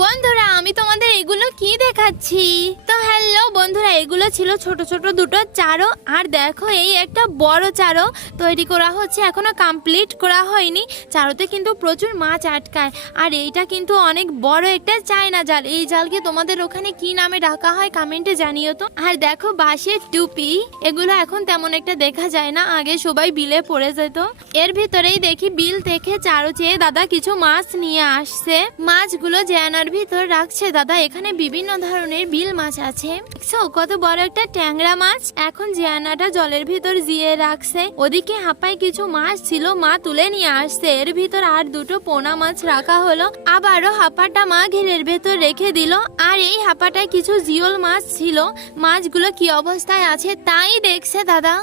বন্ধুরা আমি তোমাদের এগুলো কি দেখাচ্ছি। তো হ্যালো বন্ধুরা, এগুলো ছিল ছোট ছোট দুটো চারো, আর দেখো এই একটা বড় চারো তৈরি করা হচ্ছে, এখনো কমপ্লিট করা হয়নি। চারোতে কিন্তু প্রচুর মাছ আটকায়, আর এইটা কিন্তু অনেক বড় একটা চায়না জাল। এই জালকে তোমাদের ওখানে কি নামে ডাকা হয় কমেন্টে জানিও তো। আর দেখো বাঁশের টুপি, এগুলো এখন তেমন একটা দেখা যায় না, আগে সবাই বিলে পড়ে যেত। এর ভিতরেই দেখি বিল থেকে চারো চেয়ে দাদা কিছু মাছ নিয়ে আসছে। মাছগুলো জ্যানার ভিতর রাখছে দাদা। এখানে বিভিন্ন ধরনের বিল মাছ আছে, দেখছো কত বড় একটা ট্যাংরা মাছ। এখন জ্যানাটা জলের ভিতর জিয়ে রাখছে। ওদিকে হাপায় কিছু মাছ ছিল, মা তুলে নিয়ে আসছে। এর ভিতর আর দুটো পোনা মাছ রাখা হলো। আবারও হাপাটা মা ঘেরের ভেতর রেখে দিল। আর এই হাপাটায় কিছু জিওল মাছ ছিল, মাছগুলো কি অবস্থায় আছে তাই দেখছে দাদা।